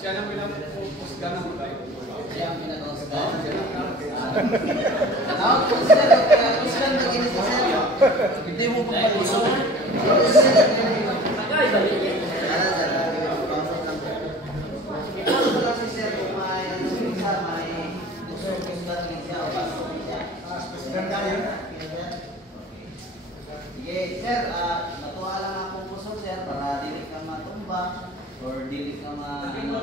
Siya lang pinag-postgan ng mulay. Siya ang pinag-postgan. Postgan na ginit sa sir. Hindi mo pa malusog. Sige, sir, natuwa lang akong puso, sir, para dili ka matumba or dili ka ma-balance.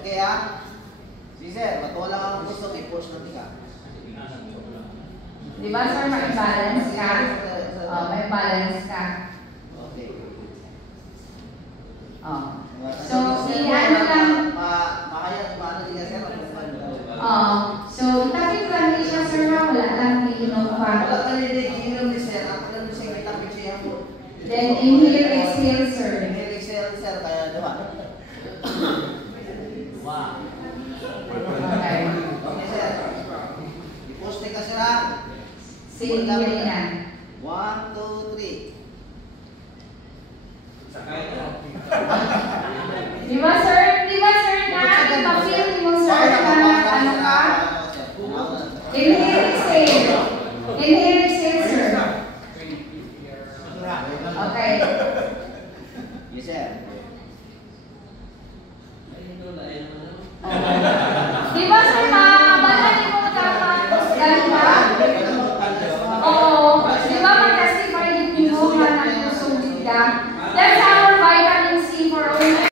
Okay, ha? Sige, sir, natuwa lang akong puso, may push natin ka. Di ba, sir, may balance ka? May balance ka. Okay. So, i-ano lang. Makaya, paano din ka, sir? So, itapit lang din siya, sir, na wala lang iinom pa. Wala ka rin iinom ni sir. Ako lang siya itapit siya po. Then, inhale, exhale, sir. Inhale, exhale, sir. Kaya, diba? Wow. Okay. Okay, sir. I-poste ka, sir, ha? Sige na. 1, 2, 3. Di ba, sir? Di ba, sir, na? Ipa-feel mo, sir, na ano ka? Inhale, exhale. Inhale, exhale, sir. Okay. Yes, sir. Di ba, sir, na?